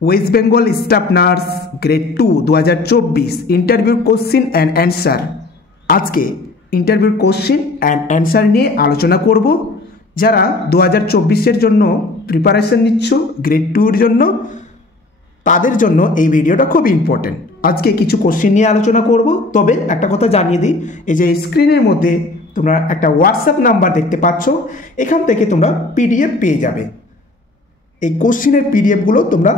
West Bengal staff nurse grade 2 2024 ইন্টারভিউর question and answer. আজকে ইন্টারভিউর কোশ্চিন অ্যান্ড অ্যান্সার নিয়ে আলোচনা করব। যারা 2024-এর জন্য প্রিপারেশন নিচ্ছ গ্রেড 2-এর জন্য, তাদের জন্য এই ভিডিওটা খুব ইম্পর্টেন্ট। আজকে কিছু কোশ্চিন নিয়ে আলোচনা করব। তবে একটা কথা জানিয়ে দিই, এই যে স্ক্রিনের মধ্যে তোমরা একটা হোয়াটসঅ্যাপ নাম্বার দেখতে পাচ্ছ, এখান থেকে তোমরা পিডিএফ পেয়ে যাবে। এই কোশ্চিনের পিডিএফগুলো তোমরা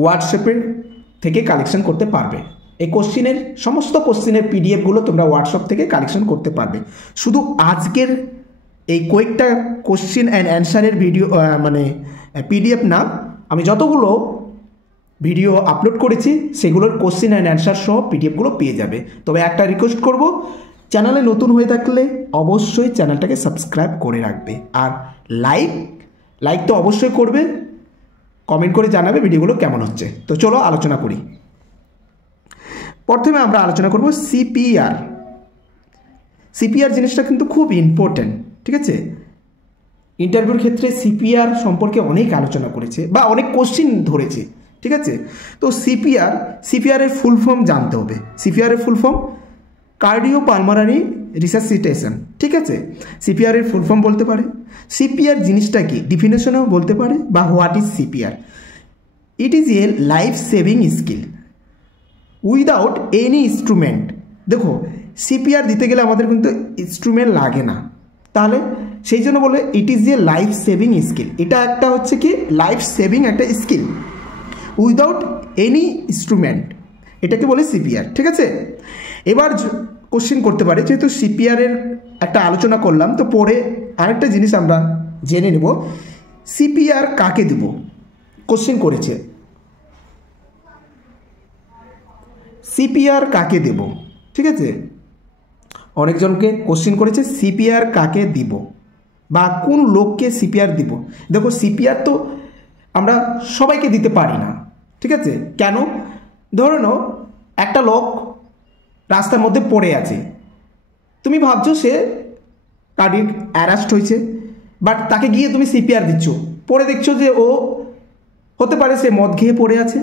হোয়াটসঅ্যাপের থেকে কালেকশন করতে পারবে। এই কোশ্চিনের সমস্ত কোশ্চিনের পিডিএফগুলো তোমরা হোয়াটসঅ্যাপ থেকে কালেকশন করতে পারবে। শুধু আজকের এই কয়েকটা কোশ্চিন অ্যান্ড অ্যান্সারের ভিডিও পিডিএফ না, আমি যতগুলো ভিডিও আপলোড করেছি সেগুলোর কোশ্চিন অ্যান্ড অ্যান্সার সহ পিডিএফগুলো পেয়ে যাবে। তবে একটা রিকোয়েস্ট করব, চ্যানেলে নতুন হয়ে থাকলে অবশ্যই চ্যানেলটাকে সাবস্ক্রাইব করে রাখবে। আর লাইক তো অবশ্যই করবে, কমেন্ট করে জানাবে ভিডিওগুলো কেমন হচ্ছে। তো চলো আলোচনা করি। প্রথমে আমরা আলোচনা করব সিপিআর। সিপিআর জিনিসটা কিন্তু খুব ইম্পর্টেন্ট, ঠিক আছে? ইন্টারভিউর ক্ষেত্রে সিপিআর সম্পর্কে অনেক আলোচনা করেছে বা অনেক কোশ্চিন ধরেছে, ঠিক আছে? তো সিপিআরের ফুল ফর্ম জানতে হবে। সিপিআরের ফুল ফর্ম কার্ডিওপালমোনারি রিসাসিটেশন, ঠিক আছে? সিপিআরের ফুল ফর্ম বলতে পারে। সিপিআর জিনিসটা কি ডিফিনেশনও বলতে পারে, বা what is CPR. It is a life saving skill without any instrument. দেখো, সিপিআর দিতে গেলে আমাদের কিন্তু ইনস্ট্রুমেন্ট লাগে না, তাহলে সেই জন্য বলে it is a life saving skill. এটা একটা হচ্ছে কি লাইফ সেভিং একটা স্কিল উইদাউট এনি ইনস্ট্রুমেন্ট, এটাকে বলে সিপিআর, ঠিক আছে? এবার কোশ্চিন করতে পারে, যেহেতু সিপিআরের একটা আলোচনা করলাম, তো পরে আরেকটা জিনিস আমরা জেনে নেব, সিপিআর কাকে দেব। কোশ্চিন করেছে সিপিআর কাকে দেব, ঠিক আছে? অনেকজনকে কোশ্চিন করেছে সিপিআর কাকে দিব বা কোন লোককে সিপিআর দিব। দেখো, সিপিআর তো আমরা সবাইকে দিতে পারি না, ঠিক আছে? কেন? ধরে নাও একটা লোক রাস্তার মধ্যে পড়ে আছে, তুমি ভাবছো সে কার্ডিয়াক অ্যারেস্ট হয়েছে, বাট তাকে গিয়ে তুমি সিপিআর দিচ্ছ, পরে দেখছো যে ও হতে পারে সে মদ খেয়ে পড়ে আছে।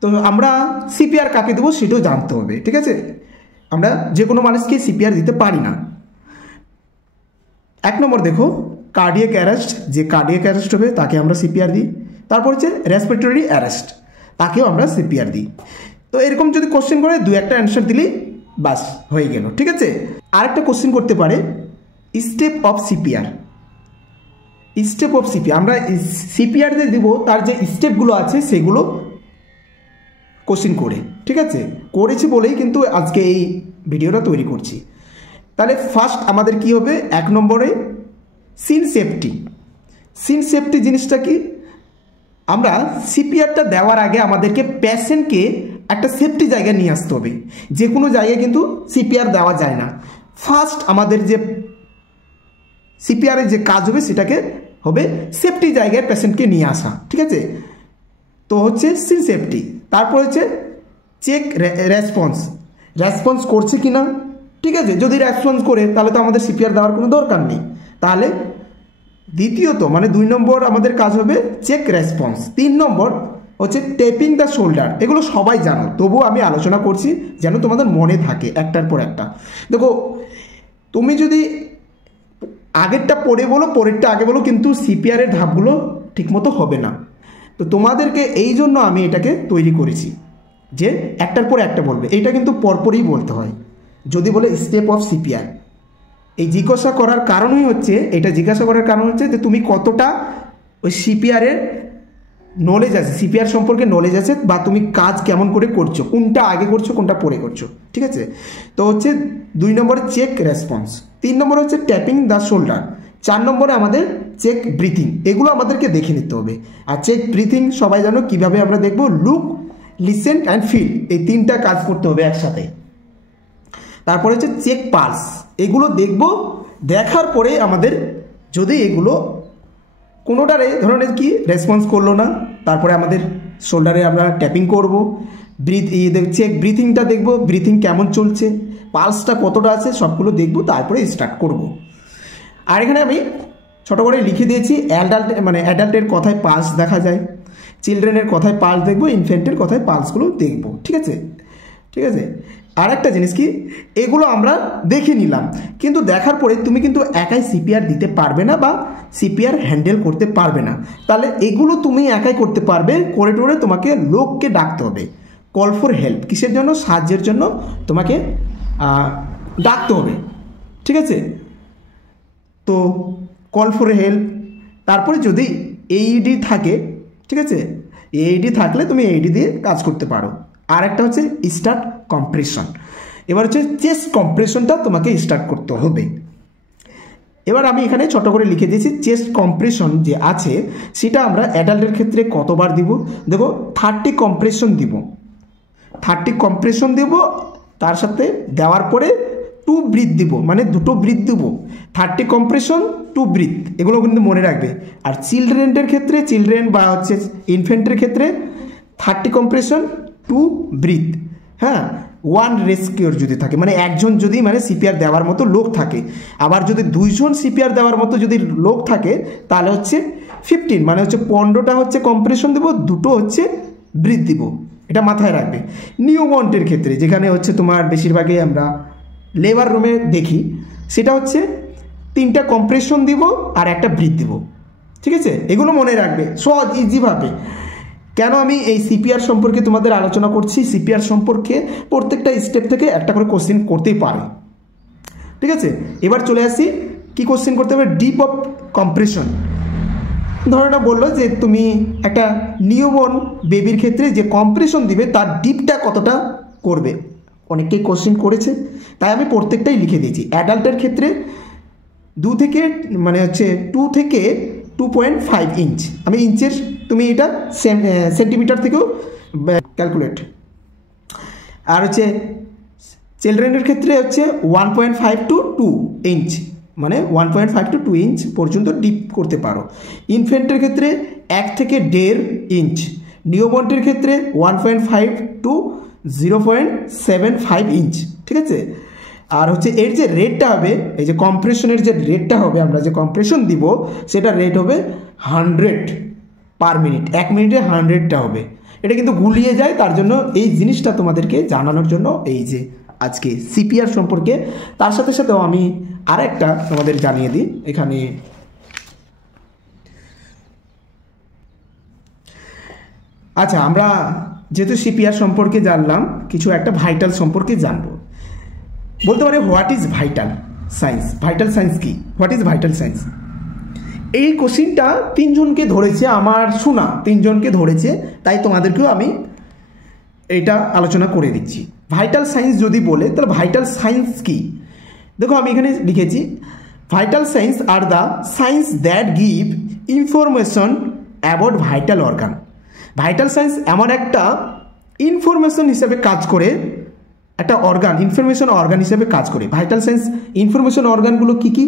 তো আমরা সিপিআর কাকে দেবো সেটাও জানতে হবে, ঠিক আছে? আমরা যে কোনো মানুষকে সিপিআর দিতে পারি না। এক নম্বর দেখো, কার্ডিয়াক অ্যারেস্ট, যে কার্ডিয়াক অ্যারেস্ট হবে তাকে আমরা সিপিআর দিই। তারপর হচ্ছে রেসপিরেটরি অ্যারেস্ট, তাকেও আমরা সিপিআর দিই। তো এরকম যদি কোশ্চেন করে দু একটা অ্যান্সার দিলেই বাস হয়ে গেল, ঠিক আছে? আরেকটা কোশ্চেন করতে পারে step of CPR. Step of CPR আমরা সিপিআর যে দিব, তার যে স্টেপগুলো আছে সেগুলো কোশ্চেন করে, ঠিক আছে? করেছি বলেই কিন্তু আজকে এই ভিডিওটা তৈরি করছি। তাহলে ফার্স্ট আমাদের কি হবে, এক নম্বরে সিন সেফটি। সিন সেফটি জিনিসটা কি, আমরা সিপিআরটা দেওয়ার আগে আমাদেরকে পেশেন্টকে একটা সেফটি জায়গায় নিয়ে আসতে হবে। যে কোনো জায়গায় কিন্তু সিপিআর দেওয়া যায় না। ফার্স্ট আমাদের যে সিপিআরের যে কাজ হবে সেটাকে হবে সেফটি জায়গায় পেশেন্টকে নিয়ে আসা, ঠিক আছে? তো হচ্ছে সিন সেফটি। তারপর হচ্ছে চেক রেসপন্স করছে কি না, ঠিক আছে? যদি রেসপন্স করে তাহলে তো আমাদের সিপিআর দেওয়ার কোনো দরকার নেই। তাহলে দ্বিতীয়ত দুই নম্বর আমাদের কাজ হবে চেক রেসপন্স। 3 নম্বর হচ্ছে টেপিং দ্য শোল্ডার। এগুলো সবাই জানো, তবুও আমি আলোচনা করছি যেন তোমাদের মনে থাকে একটার পর একটা। দেখো, তুমি যদি আগেরটা পড়ে বলো, পরেরটা আগে বলো, কিন্তু সিপিআরের ধাপগুলো ঠিকমতো হবে না। তো তোমাদেরকে এই জন্য আমি এটাকে তৈরি করেছি যে একটার পর একটা বলবে, এইটা কিন্তু পরপরই বলতে হয়। যদি বলে স্টেপ অফ সিপিআর, এই জিজ্ঞাসা করার কারণই হচ্ছে, এটা জিজ্ঞাসা করার কারণ হচ্ছে যে তুমি কতটা ওই সিপিআরের নলেজ আছে, সিপিআর সম্পর্কে নলেজ আছে, বা তুমি কাজ কেমন করে করছো, কোনটা আগে করছো কোনটা পরে করছো, ঠিক আছে? তো হচ্ছে 2 নম্বরে চেক রেসপন্স, 3 নম্বরে হচ্ছে ট্যাপিং দ্য শোল্ডার, 4 নম্বরে আমাদের চেক ব্রিথিং। এগুলো আমাদেরকে দেখে নিতে হবে। আর চেক ব্রিথিং সবাই জানো কিভাবে আমরা দেখবো, লুক, লিসেন অ্যান্ড ফিল, এই 3টা কাজ করতে হবে একসাথে। তারপরে হচ্ছে চেক পালস, এগুলো দেখব। দেখার পরে আমাদের যদি এগুলো কোনোটারে ধরনের কি রেসপন্স করলো না, তারপরে আমাদের শোল্ডারে আমরা ট্যাপিং করব। চেক ব্রিথিংটা দেখব, ব্রিথিং কেমন চলছে, পালসটা কতটা আছে, সবগুলো দেখব, তারপরে স্টার্ট করব। আর এখানে আমি ছোট করে লিখে দিয়েছি। অ্যাডাল্ট মানে অ্যাডাল্টের কথায় পালস দেখা যায়, চিলড্রেনের কথায় পালস দেখবো, ইনফ্যান্টের কথায় পালসগুলো দেখবো। ঠিক আছে, ঠিক আছে। আর একটা জিনিস কি, এগুলো আমরা দেখে নিলাম, কিন্তু দেখার পরে তুমি কিন্তু একাই সিপিআর দিতে পারবে না বা সিপিআর হ্যান্ডেল করতে পারবে না। তাহলে এগুলো তুমি একাই করতে পারবে, করে টোরে তোমাকে লোককে ডাকতে হবে। কল ফর হেল্প, কিসের জন্য? সাহায্যের জন্য তোমাকে ডাকতে হবে। ঠিক আছে, তো কল ফর হেল্প, তারপরে যদি এইডি থাকে, ঠিক আছে, এইডি থাকলে তুমি এইডি দিয়ে কাজ করতে পারো। আর একটা হচ্ছে স্টার্ট কম্প্রেশন। এবার হচ্ছে চেস্ট কম্প্রেশনটা তোমাকে স্টার্ট করতে হবে। এবার আমি এখানে ছোট করে লিখে দিয়েছি চেস্ট কম্প্রেশন যে আছে সেটা আমরা অ্যাডাল্টের ক্ষেত্রে কতবার দিব। দেখো 30 কম্প্রেশন দিব, 30 কম্প্রেশন দেব, তার সাথে দেওয়ার পরে 2 ব্রিথ দিব, মানে 2টো ব্রিথ দেবো। 30 কম্প্রেশন 2 ব্রিথ, এগুলো কিন্তু মনে রাখবে। আর চিলড্রেনের ক্ষেত্রে, চিলড্রেন বা হচ্ছে ইনফ্যান্টের ক্ষেত্রে 30 কম্প্রেশন 2 ব্রিথ। হ্যাঁ, 1 রেস্কিউর যদি থাকে, মানে একজন যদি মানে সিপিআর দেওয়ার মতো লোক থাকে, আবার যদি 2 জন সিপিআর দেওয়ার মতো যদি লোক থাকে তাহলে হচ্ছে 15, মানে হচ্ছে 15টা হচ্ছে কম্প্রেশন দেবো, 2টো হচ্ছে ব্রিথ দিব। এটা মাথায় রাখবে। নিউমন্টের ক্ষেত্রে যেখানে হচ্ছে তোমার বেশিরভাগই আমরা লেবার রুমে দেখি, সেটা হচ্ছে 3টা কম্প্রেশন দিব আর 1টা ব্রিথ দিব। ঠিক আছে, এগুলো মনে রাখবে সহজ ইজিভাবে। কেন আমি এই সিপিআর সম্পর্কে তোমাদের আলোচনা করছি? সিপিআর সম্পর্কে প্রত্যেকটা স্টেপ থেকে একটা করে কোশ্চেন করতেই পারে। ঠিক আছে, এবার চলে আসি কি কোশ্চেন করতে হবে। ডিপ অফ কম্প্রেশন, ধরো না বললো যে তুমি একটা নিউবর্ন বেবির ক্ষেত্রে যে কম্প্রেশন দিবে তার ডিপটা কতটা করবে। অনেকেই কোশ্চেন করেছে, তাই আমি প্রত্যেকটাই লিখে দিয়েছি। অ্যাডাল্টের ক্ষেত্রে 2 থেকে মানে হচ্ছে 2 থেকে 2.5 ইঞ্চ, আমি ইঞ্চের, তুমি এটা সেন্টিমিটার থেকেও ক্যালকুলেট। আর হচ্ছে চিলড্রেনের ক্ষেত্রে হচ্ছে 1.5 to 2 ইঞ্চ, মানে 1.5 to 2 ইঞ্চ পর্যন্ত ডিপ করতে পারো। ইনফ্যান্টের ক্ষেত্রে 1 থেকে 1.5 ইঞ্চ, নিউবর্নের ক্ষেত্রে 1.5 to 0.75 ইঞ্চ। ঠিক আছে, আর হচ্ছে এর যে রেটটা হবে, এই যে কম্প্রেশনের যে রেটটা হবে, আমরা যে কম্প্রেশন দিব সেটা রেট হবে 100 পার মিনিট। 1 মিনিটে 100টা হবে। এটা কিন্তু গুলিয়ে যায়, তার জন্য এই জিনিসটা তোমাদেরকে জানানোর জন্য এই যে আজকে সিপিআর সম্পর্কে। তার সাথে সাথেও আমি আর একটা তোমাদের জানিয়ে দিই এখানে। আচ্ছা, আমরা যেহেতু সিপিআর সম্পর্কে জানলাম, কিছু একটা ভাইটাল সম্পর্কে জানবো। বলতে পারে what is vital science? Vital science কি? What is vital science? এই কোশ্চিনটা 3 জনকে ধরেছে, আমার শোনা 3 জনকে ধরেছে, তাই তোমাদেরকেও আমি এটা আলোচনা করে দিচ্ছি। ভাইটাল সায়েন্স যদি বলে তাহলে ভাইটাল সায়েন্স কি? দেখো আমি এখানে লিখেছি, vital science are the science that give information about vital organ. Vital science এমন একটা ইনফরমেশন হিসেবে কাজ করে, একটা অর্গান, ইনফরমেশন অর্গান হিসেবে কাজ করে। ভাইটাল সায়েন্স ইনফরমেশন অর্গানগুলো কি কি?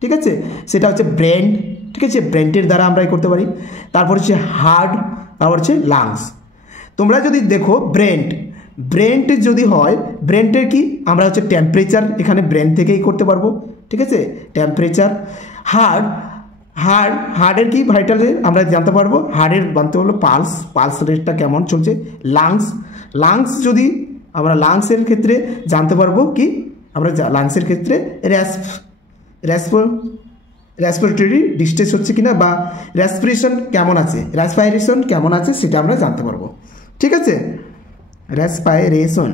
ঠিক আছে, সেটা হচ্ছে ব্রেন। ঠিক আছে, ব্রেনটের দ্বারা আমরা করতে পারি। তারপর হচ্ছে হার্ট, তারপর হচ্ছে লাংস। তোমরা যদি দেখো ব্রেনটে যদি হয়, ব্রেনটের কি আমরা হচ্ছে টেম্পারেচার এখানে ব্রেন থেকেই করতে পারবো। ঠিক আছে, টেম্পারেচার। হার্টের কি ভাইটাল রেট আমরা জানতে পারবো। হার্টের জানতে পারবো পালস রেটটা কেমন চলছে। লাংস যদি আমরা লাংসের ক্ষেত্রে জানতে পারবো কি, আমরা লাংসের ক্ষেত্রে রেসপিরেটরি ডিস্ট্রেস হচ্ছে কিনা বা রেসপিরেশন কেমন আছে সেটা আমরা জানতে পারবো। ঠিক আছে, রেসপিরেশন।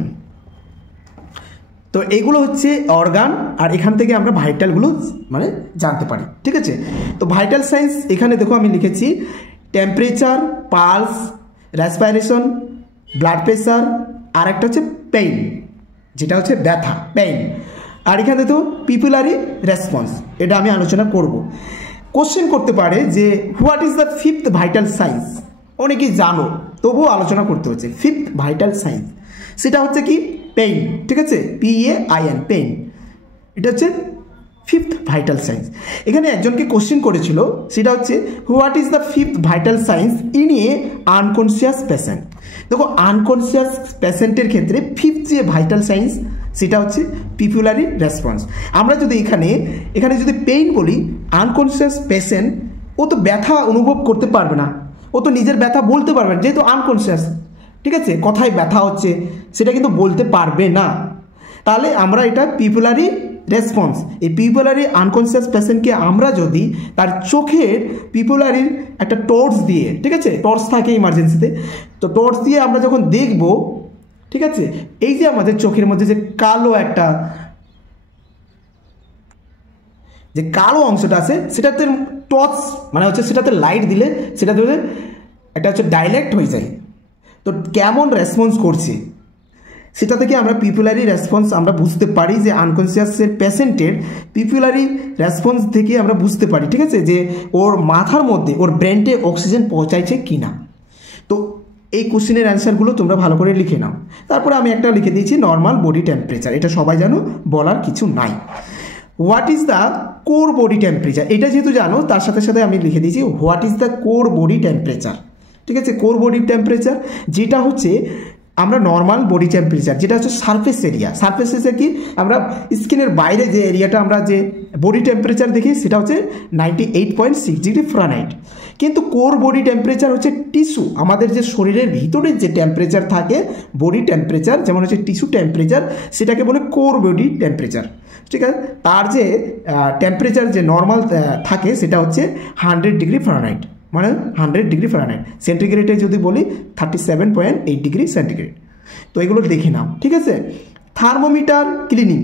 তো এগুলো হচ্ছে অর্গান, আর এখান থেকে আমরা ভাইটালগুলো মানে জানতে পারি। ঠিক আছে, তো ভাইটাল সায়েন্স এখানে দেখো আমি লিখেছি temperature, pulse, respiration, blood pressure, আর একটা হচ্ছে পেইন, যেটা হচ্ছে ব্যথা, পেইন। আর এখানে তো পিপুলারি রেসপন্স, এটা আমি আলোচনা করব। কোশ্চেন করতে পারে যে what is the 5th vital science? অনেকেই জানো, তবুও আলোচনা করতে হচ্ছে। 5th ভাইটাল সায়েন্স সেটা হচ্ছে কি? পেইন। ঠিক আছে, PAIN, পেইন। এটা হচ্ছে 5th ভাইটাল সায়েন্স। এখানে একজনকে কোশ্চেন করেছিল, সেটা হচ্ছে what is the 5th vital science in a unconscious patient. দেখো আনকনসিয়াস পেশেন্টের ক্ষেত্রে 5th যে ভাইটাল সায়েন্স সেটা হচ্ছে পিপুলারি রেসপন্স। আমরা যদি এখানে যদি পেইন বলি, আনকনসিয়াস পেশেন্ট ও তো ব্যথা অনুভব করতে পারবে না, ও তো নিজের ব্যথা বলতে পারবে না, যেহেতু আনকনসিয়াস, ঠিক আছে, কোথায় ব্যথা হচ্ছে সেটা কিন্তু বলতে পারবে না। তাহলে আমরা এটা পিপুলারি রেসপন্স, এই পিপুলারি আনকনসিয়াস পেশেন্টকে আমরা যদি তার চোখের পিপুলারির একটা টর্চ দিয়ে, ঠিক আছে, টর্চ থাকে ইমার্জেন্সিতে, তো টর্চ দিয়ে আমরা যখন দেখব, ঠিক আছে, এই যে আমাদের চোখের মধ্যে যে কালো একটা যে কালো অংশটা আছে সেটাতে টর্চ মানে হচ্ছে সেটাতে লাইট দিলে সেটাতে একটা হচ্ছে ডাইলেক্ট হয়ে যায়। তো কেমন রেসপন্স করছে সেটা থেকে আমরা পিপুলারি রেসপন্স আমরা বুঝতে পারি, যে আনকনসিয়াসের পেশেন্টের পিপুলারি রেসপন্স থেকে আমরা বুঝতে পারি, ঠিক আছে, যে ওর মাথার মধ্যে ওর ব্রেনটে অক্সিজেন পৌঁছাইছে কি না। তো এই কোশ্চেনের অ্যান্সারগুলো তোমরা ভালো করে লিখে নাও। তারপরে আমি একটা লিখে দিয়েছি নর্মাল বডি টেম্পারেচার, এটা সবাই জানো, বলার কিছু নাই। What is the core body temperature, এটা যেহেতু জানো তার সাথে সাথে আমি লিখে দিয়েছি what is the core body temperature, ঠিক আছে। কোর বডি টেম্পারেচার যেটা হচ্ছে আমরা নর্মাল বডি টেম্পারেচার, যেটা হচ্ছে সারফেস এরিয়া, সারফেস এরিয়া কি আমরা স্কিনের বাইরে যে এরিয়াটা আমরা যে বডি টেম্পারেচার দেখি সেটা হচ্ছে 98.6 ডিগ্রি ফারেনহাইট। কিন্তু কোর বডি টেম্পারেচার হচ্ছে টিস্যু, আমাদের যে শরীরের ভিতরের যে টেম্পারেচার থাকে বডি টেম্পারেচার, যেমন হচ্ছে টিস্যু টেম্পারেচার, সেটাকে বলে কোর বডি টেম্পারেচার, ঠিক আছে। তার যে টেম্পারেচার যে নর্মাল থাকে সেটা হচ্ছে 100 ডিগ্রি ফারেনহাইট, মানে 100 ডিগ্রি ফারেনহাইট। সেন্টিগ্রেডে যদি বলি 37.8 ডিগ্রি সেন্টিগ্রেড। তো এগুলো দেখে নাও, ঠিক আছে। থার্মোমিটার ক্লিনিং,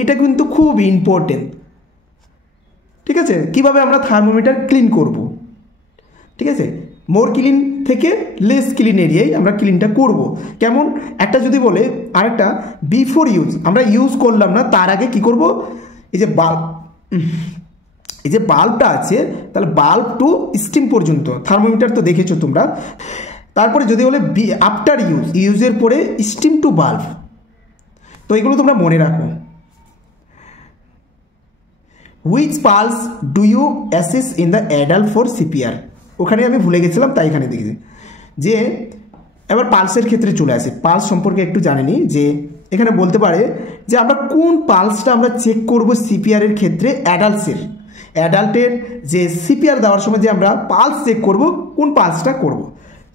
এটা কিন্তু খুব ইম্পর্টেন্ট, ঠিক আছে। কিভাবে আমরা থার্মোমিটার ক্লিন করব, ঠিক আছে, মোর ক্লিন থেকে লেস ক্লিন এরিয়ায় আমরা ক্লিনটা করব। কেমন, একটা যদি বলে আরেকটা বিফোর ইউজ, আমরা ইউজ করলাম না তার আগে কি করব, এই যে বাল্বটা আছে, তাহলে বাল্ব টু স্টিম পর্যন্ত থার্মোমিটার তো দেখেছো তোমরা। তারপরে যদি বলে আফটার ইউজের পরে স্টিম টু বাল্ব, তো এগুলো তোমরা মনে রাখো। Which pulse do you assess in the adult for CPR, ওখানে আমি ভুলে গেছিলাম তাই এখানে দেখেছি। যে এবার পালসের ক্ষেত্রে চলে আসে, পালস সম্পর্কে একটু জানেনি, যে এখানে বলতে পারে যে আমরা কোন পালসটা আমরা চেক করব সিপিআরের ক্ষেত্রে, অ্যাডাল্টের যে সিপিআর দেওয়ার সময় যে আমরা পালস চেক করব, কোন পালসটা করব।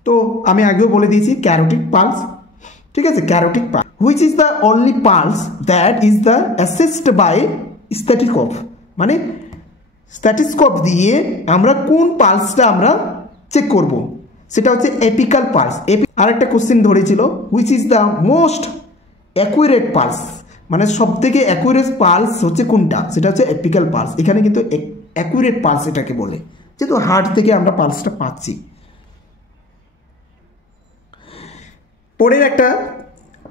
তো আমি আগেও বলে দিয়েছি ক্যারোটিক পালস, ঠিক আছে, carotid pulse. Which is the only pulse that is the assessed by stethoscope, মানে স্ট্যাটিস্কোপ দিয়ে আমরা কোন পালসটা আমরা চেক করব, সেটা হচ্ছে এপিক্যাল পালস। আরেকটা কোশ্চেন ধরেছিল which is the most accurate pulse, মানে সব থেকে অ্যাকুরেট পালস হচ্ছে কোনটা, সেটা হচ্ছে এপিক্যাল পালস। এখানে কিন্তু অ্যাকুরেট পালস এটাকে বলে, যেহেতু হার্ট থেকে আমরা পালসটা পাচ্ছি। পরের একটা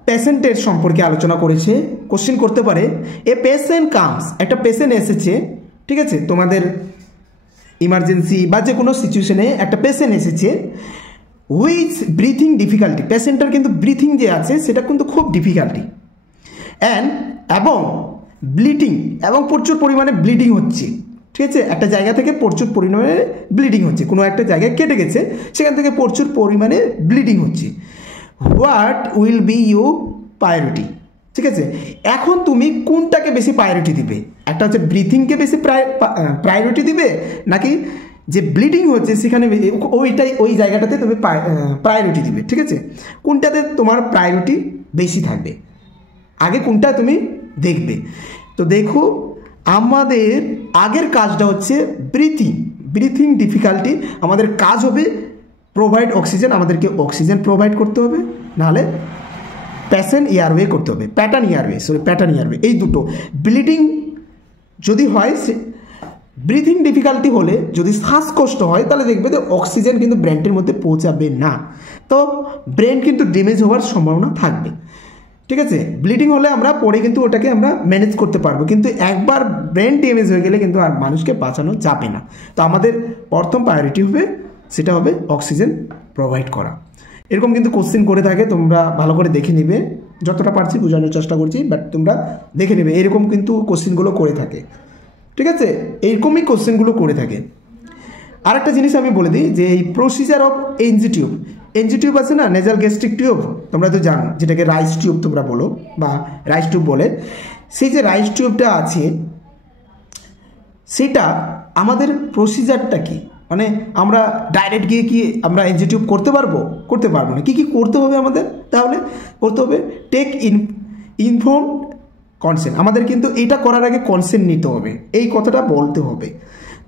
পেশেন্টের সম্পর্কে আলোচনা করেছে, কোশ্চেন করতে পারে এ পেশেন্ট কামস, একটা পেশেন্ট এসেছে, ঠিক আছে, তোমাদের ইমার্জেন্সি বা যে কোনো সিচুয়েশনে একটা পেশেন্ট এসেছে, হুইচ ব্রিথিং ডিফিকাল্টি, পেশেন্টটার কিন্তু ব্রিথিং যে আছে সেটা কিন্তু খুব ডিফিকাল্টি, এবং ব্লিডিং, এবং প্রচুর পরিমাণে ব্লিডিং হচ্ছে, ঠিক আছে, একটা জায়গা থেকে প্রচুর পরিমাণে ব্লিডিং হচ্ছে, কোনো একটা জায়গায় কেটে গেছে সেখান থেকে প্রচুর পরিমাণে ব্লিডিং হচ্ছে। What will be you priority, ঠিক আছে, এখন তুমি কোনটাকে বেশি প্রায়োরিটি দিবে, একটা হচ্ছে ব্রিথিংকে বেশি প্রায়োরিটি দিবে, নাকি যে ব্লিডিং হচ্ছে সেখানে ওই জায়গাটাতে তুমি প্রায়োরিটি দিবে, ঠিক আছে, কোনটাতে তোমার প্রায়োরিটি বেশি থাকবে, আগে কোনটা তুমি দেখবে। তো দেখো আমাদের আগের কাজটা হচ্ছে ব্রিথিং ডিফিকাল্টি, আমাদের কাজ হবে প্রোভাইড অক্সিজেন, আমাদেরকে অক্সিজেন প্রোভাইড করতে হবে, নাহলে প্যাসেন্ট এয়ারওয়ে করতে হবে, প্যাটার্ন এয়ারওয়ে, এই দুটো। ব্লিডিং যদি হয়, ব্রিথিং ডিফিকাল্টি হলে যদি শ্বাসকষ্ট হয় তাহলে দেখবে যে অক্সিজেন কিন্তু ব্রেনটির মধ্যে পৌঁছাবে না, তো ব্রেন কিন্তু ড্যামেজ হওয়ার সম্ভাবনা থাকবে, ঠিক আছে। ব্লিডিং হলে আমরা পরে কিন্তু ওটাকে আমরা ম্যানেজ করতে পারবো, কিন্তু একবার ব্রেন ড্যামেজ হয়ে গেলে কিন্তু আর মানুষকে বাঁচানো যাবে না। তো আমাদের প্রথম প্রায়োরিটি হবে সেটা হবে অক্সিজেন প্রোভাইড করা। এরকম কিন্তু কোশ্চেন করে থাকে, তোমরা ভালো করে দেখে নিবে, যতটা পারছি বোঝানোর চেষ্টা করছি, বাট তোমরা দেখে নেবে, এরকম কিন্তু কোশ্চেনগুলো করে থাকে, ঠিক আছে, এইরকমই কোশ্চেনগুলো করে থাকে। আরেকটা জিনিস আমি বলে দিই যে এই procedure of NG tube, NG tube আছে না, নেজাল গ্যাস্ট্রিক টিউব, তোমরা তো জানো, যেটাকে রাইস টিউব তোমরা বলো বা রাইস টিউব বলে। সেই যে রাইস টিউবটা আছে সেটা আমাদের প্রসিজারটা কি, মানে আমরা ডাইরেক্ট গিয়ে কি আমরা এনজি টিউব করতে পারবো? করতে পারবো না। কী কী করতে হবে আমাদের? তাহলে করতে হবে টেক ইনফর্ম কনসেন্ট। আমাদের কিন্তু এটা করার আগে কনসেন্ট নিতে হবে, এই কথাটা বলতে হবে।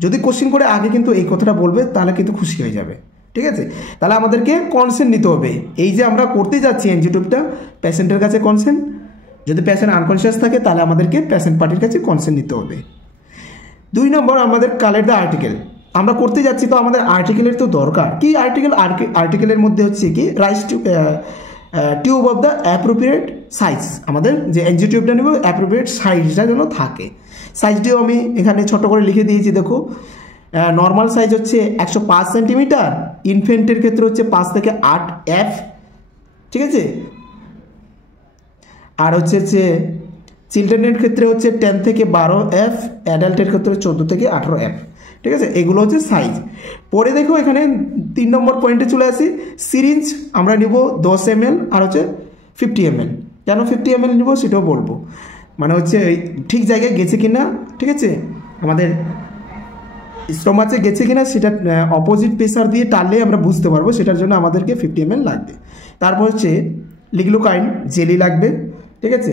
যদি কোশ্চেন করে আগে কিন্তু এই কথাটা বলবে তাহলে কিন্তু খুশি হয়ে যাবে, ঠিক আছে? তাহলে আমাদেরকে কনসেন্ট নিতে হবে। এই যে আমরা করতে যাচ্ছি এনজি টিউবটা, পেশেন্টের কাছে কনসেন্ট, যদি পেশেন্ট আনকনসিয়াস থাকে তাহলে আমাদেরকে পেশেন্ট পার্টির কাছে কনসেন্ট নিতে হবে। 2 নম্বর আমাদের কালেক্ট দ্য আর্টিকেল। আমরা করতে যাচ্ছি তো আমাদের আর্টিকেলের তো দরকার। কি আর্টিকেল? আর্টিকেলের মধ্যে হচ্ছে কি rice tube of the appropriate size. আমাদের যে এনজি টিউবটা নেব অ্যাপ্রোপ্রিয়েট সাইজটা যেন থাকে। সাইজটিও আমি এখানে ছোট করে লিখে দিয়েছি, দেখো। নর্মাল সাইজ হচ্ছে 105 সেন্টিমিটার, ইনফেন্টের ক্ষেত্রে হচ্ছে 5 থেকে 8 এফ, ঠিক আছে? আর হচ্ছে চিলড্রেনের ক্ষেত্রে হচ্ছে 10 থেকে 12 এফ, অ্যাডাল্টের ক্ষেত্রে 14 থেকে 18 এফ, ঠিক আছে? এগুলো হচ্ছে সাইজ। পরে দেখো এখানে 3 নম্বর পয়েন্টে চলে আসি। সিরিঞ্জ আমরা নিব 10 ml আর হচ্ছে 50 ml। কেন 50 ml নিব সেটাও বলবো, মানে হচ্ছে ঠিক জায়গায় গেছে কিনা, ঠিক আছে? আমাদের স্টোমাচে গেছে কিনা সেটা অপোজিট প্রেসার দিয়ে টানলে আমরা বুঝতে পারবো, সেটার জন্য আমাদেরকে 50 ml লাগবে। তারপর হচ্ছে লিগ্লোকাইন জেলি লাগবে, ঠিক আছে,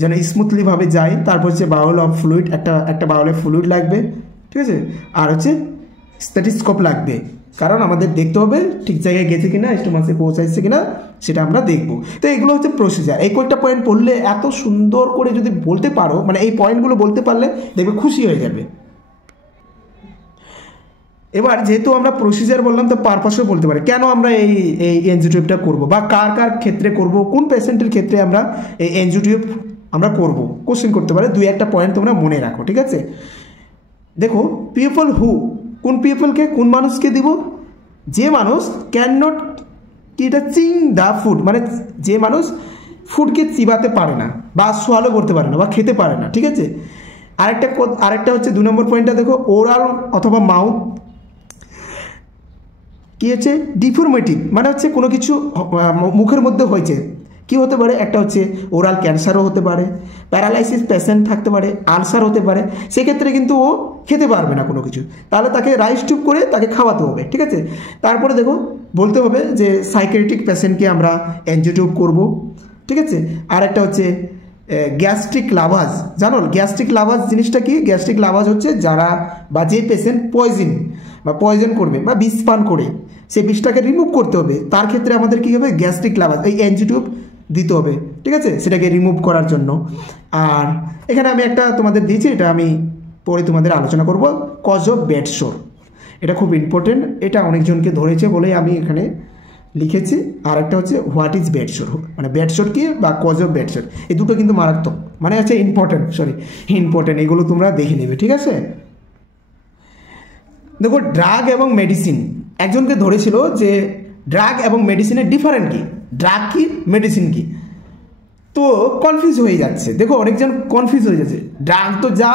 যেন স্মুথলিভাবে যায়। তারপর হচ্ছে বাউল অফ ফ্লুইড, একটা বাউলের ফ্লুইড লাগবে, ঠিক আছে? আর হচ্ছে স্ট্যাথোস্কোপ লাগবে, কারণ আমাদের দেখতে হবে ঠিক জায়গায় গেছে কিনা, স্টোমাচে পৌঁছাইছে কিনা সেটা আমরা দেখব। তো এগুলো হচ্ছে প্রসিজার। এই কয়েকটা পয়েন্ট পড়লে এত সুন্দর করে যদি বলতে পারো, মানে এই পয়েন্টগুলো বলতে পারলে দেখবে খুশি হয়ে যাবে। এবার যেহেতু আমরা প্রসিজার বললাম তো পারপাসও বলতে পারি, কেন আমরা এই এনজি টিউবটা করবো বা কার কার ক্ষেত্রে করব, কোন পেশেন্টের ক্ষেত্রে আমরা এই এনজি টিউব আমরা করব, কোশ্চেন করতে পারে। 2-1টা পয়েন্ট তোমরা মনে রাখো, ঠিক আছে? দেখো, পিপল হু, কোন পিপলকে, কোন মানুষকে দিব? যে মানুষ ক্যান নট কি এটা চিং দ্য ফুড, মানে যে মানুষ ফুডকে চিবাতে পারে না বা সোয়ালো করতে পারে না বা খেতে পারে না, ঠিক আছে? আরেকটা হচ্ছে 2 নম্বর পয়েন্টটা দেখো, ওরাল অথবা মাউথ কি হচ্ছে ডিফর্মেটিভ, মানে হচ্ছে কোনো কিছু মুখের মধ্যে হয়েছে, কি হতে পারে? একটা হচ্ছে ওরাল ক্যান্সারও হতে পারে, প্যারালাইসিস পেশেন্ট থাকতে পারে, আলসার হতে পারে। সেক্ষেত্রে কিন্তু ও খেতে পারবে না কোনো কিছু, তাহলে তাকে রাইস টিউব করে তাকে খাওয়াতে হবে, ঠিক আছে? তারপরে দেখো বলতে হবে যে সাইকিয়াট্রিক পেশেন্টকে আমরা এনজি টিউব করবো, ঠিক আছে? আর একটা হচ্ছে গ্যাস্ট্রিক লাভাজ। জানো গ্যাস্ট্রিক লাভাজ জিনিসটা কি? গ্যাস্ট্রিক লাভাজ হচ্ছে যারা বা যে পেশেন্ট পয়জন করবে বা বিষ পান করে সেই বিষটাকে রিমুভ করতে হবে, তার ক্ষেত্রে আমাদের কী হবে? গ্যাস্ট্রিক লাভাজ, এই এনজি টিউব দিতে হবে, ঠিক আছে, সেটাকে রিমুভ করার জন্য। আর এখানে আমি একটা তোমাদের দিয়েছি, এটা আমি পরে তোমাদের আলোচনা করব, কজ অফ বেড সোর। এটা খুব ইম্পর্টেন্ট, এটা অনেকজনকে ধরেছে বলেই আমি এখানে লিখেছি। আর একটা হচ্ছে হোয়াট ইজ বেড সোর, মানে বেড সোর কি বা কজ অফ বেড সোর, এই দুটো কিন্তু মারাত্মক, মানে হচ্ছে ইম্পর্টেন্ট, এগুলো তোমরা দেখে নেবে, ঠিক আছে? দেখো, ড্রাগ এবং মেডিসিন, একজনকে ধরেছিল যে ড্রাগ এবং মেডিসিনের ডিফারেন্ট কি, ড্রাগ কি মেডিসিন কি, তো কনফিউজ হয়ে যাচ্ছে। দেখো অনেকজন কনফিউজ হয়ে যাচ্ছে, ড্রাগ তো যা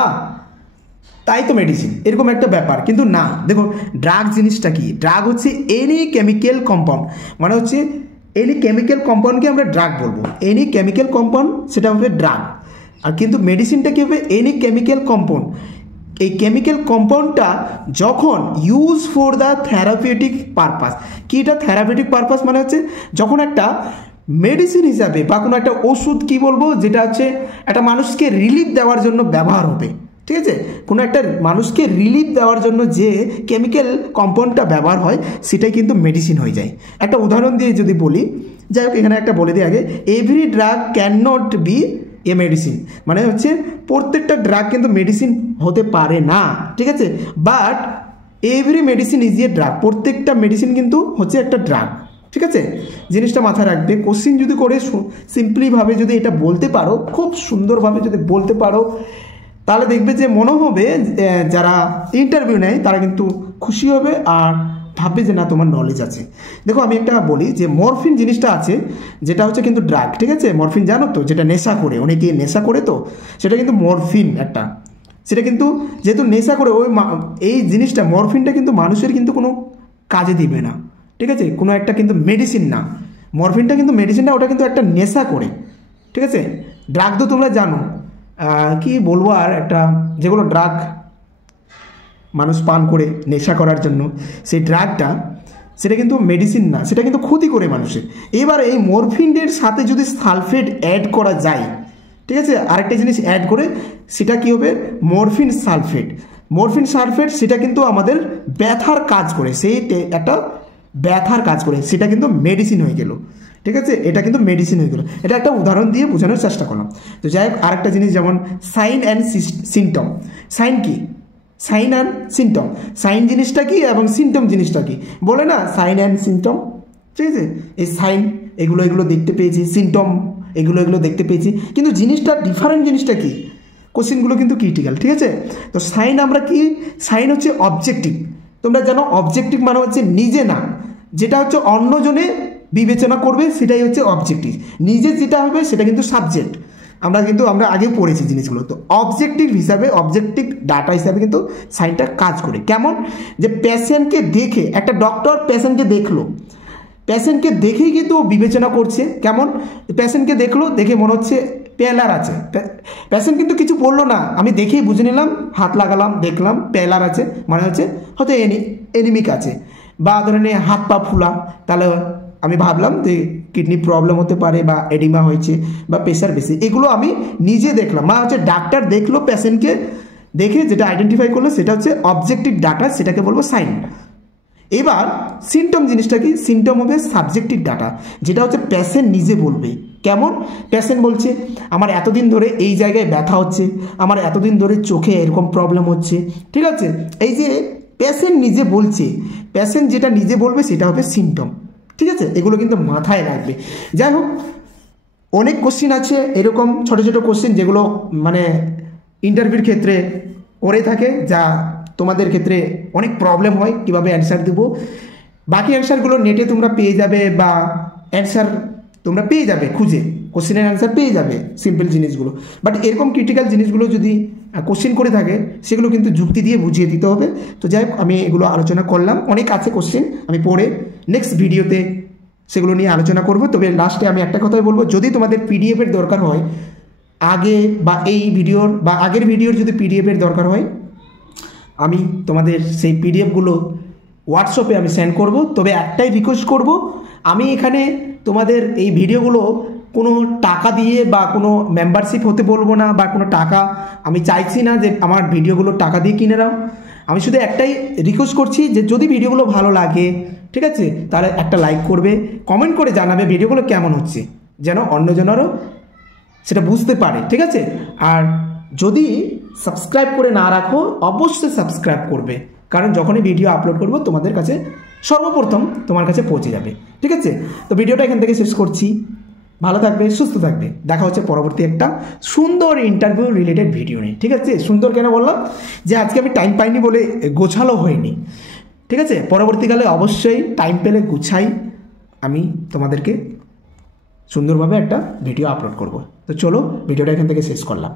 তাই তো মেডিসিন, এরকম একটা ব্যাপার। কিন্তু না, দেখো ড্রাগ জিনিসটা কি? ড্রাগ হচ্ছে এনি কেমিক্যাল কম্পাউন্ড, মানে হচ্ছে এনি কেমিক্যাল কম্পাউন্ডকে আমরা ড্রাগ বলবো। এনি কেমিক্যাল কম্পাউন্ড সেটা হবে ড্রাগ। আর কিন্তু মেডিসিনটা কি হবে? Any chemical compound. এই কেমিক্যাল কম্পাউন্ডটা যখন use for the therapeutic purpose, কি এটা থেরাপিউটিক পারপাস মানে হচ্ছে যখন একটা মেডিসিন হিসাবে বা কোনো একটা ওষুধ কি বলবো, যেটা হচ্ছে একটা মানুষকে রিলিফ দেওয়ার জন্য ব্যবহার হবে, ঠিক আছে? কোনো একটা মানুষকে রিলিফ দেওয়ার জন্য যে কেমিক্যাল কম্পাউন্ডটা ব্যবহার হয় সেটাই কিন্তু মেডিসিন হয়ে যায়। একটা উদাহরণ দিয়ে যদি বলি, যাই হোক এখানে একটা বলে দিই আগে, every drug can not be a medicine, মানে হচ্ছে প্রত্যেকটা ড্রাগ কিন্তু মেডিসিন হতে পারে না, ঠিক আছে? But every medicine is a drug, প্রত্যেকটা মেডিসিন কিন্তু হচ্ছে একটা ড্রাগ, ঠিক আছে? জিনিসটা মাথায় রাখবে। কোশ্চিন যদি করে সিম্পলিভাবে যদি এটা বলতে পারো, খুব সুন্দরভাবে যদি বলতে পারো, তাহলে দেখবে যে মনে হবে যারা ইন্টারভিউ নেয় তারা কিন্তু খুশি হবে আর ভাববে যে না তোমার নলেজ আছে। দেখো আমি একটা বলি যে মরফিন জিনিসটা আছে, যেটা হচ্ছে কিন্তু ড্রাগ, ঠিক আছে? মরফিন জানো তো, যেটা নেশা করে, অনেকে নেশা করে, তো সেটা কিন্তু মরফিন একটা, সেটা কিন্তু যেহেতু নেশা করে ওই এই জিনিসটা মরফিনটা কিন্তু মানুষের কিন্তু কোনো কাজে দিবে না, ঠিক আছে, কোনো একটা কিন্তু মেডিসিন না, মরফিনটা কিন্তু মেডিসিন না, ওটা কিন্তু একটা নেশা করে, ঠিক আছে। ড্রাগ তো তোমরা জানো, কি বলবো আর, একটা যেগুলো ড্রাগ মানুষ পান করে নেশা করার জন্য, সেই ড্রাগটা সেটা কিন্তু মেডিসিন না, সেটা কিন্তু ক্ষতি করে মানুষের। এবার এই মরফিনের সাথে যদি সালফেট অ্যাড করা যায়, ঠিক আছে, আরেকটা জিনিস অ্যাড করে, সেটা কি হবে, মরফিন সালফেট। মরফিন সালফেট সেটা কিন্তু আমাদের ব্যথার কাজ করে, সেই একটা ব্যথার কাজ করে, সেটা কিন্তু মেডিসিন হয়ে গেল, ঠিক আছে, এটা কিন্তু মেডিসিন হয়ে গেল। এটা একটা উদাহরণ দিয়ে বোঝানোর চেষ্টা করলাম। তো যাই হোক, আরেকটা জিনিস যেমন সাইন অ্যান্ড সিমটম। সাইন কি, সাইন অ্যান্ড সিমটম, সাইন জিনিসটা কি এবং সিমটম জিনিসটা কি, বলে না সাইন অ্যান্ড সিমটম, ঠিক আছে। এই সাইন এগুলো দেখতে পেয়েছি, সিমটম এগুলো দেখতে পেয়েছি, কিন্তু জিনিসটা ডিফারেন্ট, জিনিসটা কি, কোশ্চেনগুলো কিন্তু ক্রিটিক্যাল, ঠিক আছে। তো সাইন আমরা কি, সাইন হচ্ছে অবজেক্টিভ, তোমরা জানো অবজেক্টিভ মানে হচ্ছে নিজে না, যেটা হচ্ছে অন্যজনে বিবেচনা করবে সেটাই হচ্ছে অবজেক্টিভ, নিজে যেটা হবে সেটা কিন্তু সাবজেক্ট। আমরা আগে পড়েছি জিনিসগুলো। তো অবজেক্টিভ হিসাবে, অবজেক্টিভ ডাটা হিসাবে কিন্তু সাইনটা কাজ করে। কেমন, যে পেশেন্টকে দেখে, একটা ডক্টর পেশেন্টকে দেখলো, পেশেন্টকে দেখেই কিন্তু বিবেচনা করছে, কেমন, পেশেন্টকে দেখলো, দেখে মনে হচ্ছে পেলার আছে, পেশেন্ট কিন্তু কিছু বললো না, আমি দেখেই বুঝে নিলাম, হাত লাগালাম, দেখলাম পেলার আছে, মানে হচ্ছে হয়তো এনিমিক আছে, বা ধরে নিয়ে হাত পা ফুলা, তাহলে আমি ভাবলাম যে কিডনি প্রবলেম হতে পারে, বা এডিমা হয়েছে, বা প্রেশার বেশি, এগুলো আমি নিজে দেখলাম, মানে হচ্ছে ডাক্তার দেখলো, পেশেন্টকে দেখে যেটা আইডেন্টিফাই করলো সেটা হচ্ছে অবজেক্টিভ ডাটা, সেটাকে বলবো সাইন। এবার সিমটম জিনিসটা কি, সিমটম হবে সাবজেক্টিভ ডাটা, যেটা হচ্ছে পেশেন্ট নিজে বলবে। কেমন, পেশেন্ট বলছে আমার এতদিন ধরে এই জায়গায় ব্যথা হচ্ছে, আমার এতদিন ধরে চোখে এরকম প্রবলেম হচ্ছে, ঠিক আছে, এই যে পেশেন্ট নিজে বলছে, পেশেন্ট যেটা নিজে বলবে সেটা হবে সিমটম, ঠিক আছে, এগুলো কিন্তু মাথায় রাখবে। যাই হোক, অনেক কোশ্চিন আছে এরকম ছোট ছোট কোশ্চিন, যেগুলো মানে ইন্টারভিউর ক্ষেত্রে করে থাকে, যা তোমাদের ক্ষেত্রে অনেক প্রবলেম হয় কীভাবে অ্যান্সার দেবো। বাকি অ্যান্সারগুলো নেটে তোমরা পেয়ে যাবে, বা অ্যান্সার তোমরা পেয়ে যাবে, খুঁজে কোশ্চেনের অ্যান্সার পেয়ে যাবে সিম্পল জিনিসগুলো। বাট এরকম ক্রিটিক্যাল জিনিসগুলো যদি কোশ্চেন করে থাকে, সেগুলো কিন্তু যুক্তি দিয়ে বুঝিয়ে দিতে হবে। তো যাই হোক, আমি এগুলো আলোচনা করলাম, অনেক আছে কোশ্চেন, আমি পরে নেক্সট ভিডিওতে সেগুলো নিয়ে আলোচনা করব। তবে লাস্টে আমি একটা কথাই বলবো, যদি তোমাদের পিডিএফের দরকার হয় আগে, বা এই ভিডিওর বা আগের ভিডিওর যদি পিডিএফের দরকার হয়, আমি তোমাদের সেই পিডিএফগুলো হোয়াটসঅ্যাপে আমি সেন্ড করব। তবে একটাই রিকোয়েস্ট করব, আমি এখানে তোমাদের এই ভিডিওগুলো কোনো টাকা দিয়ে বা কোনো মেম্বারশিপ হতে বলবো না, বা কোনো টাকা আমি চাইছি না যে আমার ভিডিওগুলো টাকা দিয়ে কিনে নাও। আমি শুধু একটাই রিকোয়েস্ট করছি যে যদি ভিডিওগুলো ভালো লাগে, ঠিক আছে, তাহলে একটা লাইক করবে, কমেন্ট করে জানাবে ভিডিওগুলো কেমন হচ্ছে, যেন অন্যজনেরও সেটা বুঝতে পারে, ঠিক আছে। আর যদি সাবস্ক্রাইব করে না রাখো, অবশ্যই সাবস্ক্রাইব করবে, কারণ যখনই ভিডিও আপলোড করব তোমাদের কাছে সর্বপ্রথম তোমার কাছে পৌঁছে যাবে, ঠিক আছে। তো ভিডিওটা এখান থেকে শেষ করছি, ভালো থাকবে, সুস্থ থাকবে, দেখা হচ্ছে পরবর্তী একটা সুন্দর ইন্টারভিউ রিলেটেড ভিডিও নিয়ে, ঠিক আছে। সুন্দর কেন বললাম, যে আজকে আমি টাইম পাইনি বলে গোছালো হয়নি, ঠিক আছে, পরবর্তীকালে অবশ্যই টাইম পেলে গুছাই, আমি তোমাদেরকে সুন্দরভাবে একটা ভিডিও আপলোড করব। তো চলো, ভিডিওটা এখান থেকে শেষ করলাম।